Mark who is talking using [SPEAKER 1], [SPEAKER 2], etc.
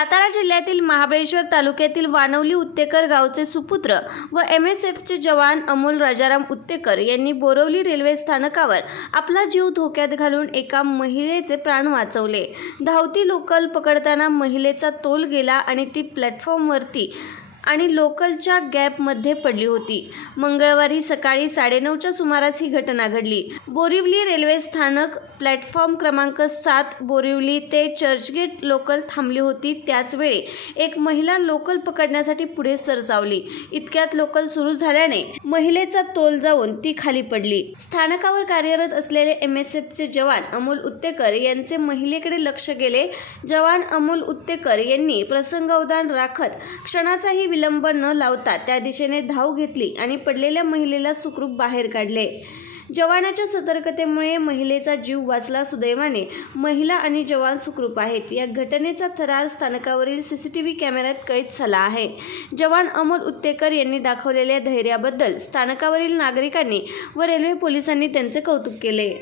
[SPEAKER 1] सातारा जिल्ह्यातील महाबळेश्वर तालुक्यातील वानवली उत्तेकर गावचे सुपुत्र व एम एस एफचे जवान अमोल राजाराम उत्तेकर यांनी बोरवली रेल्वे स्थानकावर आपला जीव धोक्यात घालून एका महिलेचे प्राण वाचवले. धावती लोकल पकडताना महिलेचा तोल गेला आणि ती प्लॅटफॉर्मवरती आणि लोकलच्या गॅपमध्ये पडली होती. मंगळवारी सकाळी साडेनऊच्या सुमारास ही घटना घडली. बोरिवली रेल्वे स्थानक प्लॅटफॉर्म क्रमांक सात बोरिवली ते चर्चगेट लोकल थांबली होती. त्याचवेळी एक महिला लोकल पकडण्यासाठी पुढे सरसावली. इतक्यात लोकल सुरू झाल्याने महिलेचा तोल जाऊन ती खाली पडली. स्थानकावर कार्यरत असलेले एम एस एफचे जवान अमोल उत्तेकर यांचे महिलेकडे लक्ष गेले. जवान अमोल उत्तेकर यांनी प्रसंगावधान राखत क्षणाचाही विलंब न लावता त्या दिशेने धाव घेतली आणि पडलेल्या महिलेला सुखरूप बाहेर काढले. जवानाच्या सतर्कतेमुळे महिलेचा जीव वाचला सुदैवाने. महिला आणि जवान सुखरूप आहेत. या घटनेचा थरार स्थानकावरील सी सी टी व्ही कॅमेऱ्यात कैद झाला आहे. जवान अमोल उत्तेकर यांनी दाखवलेल्या धैर्याबद्दल स्थानकावरील नागरिकांनी व रेल्वे पोलिसांनी त्यांचे कौतुक केले.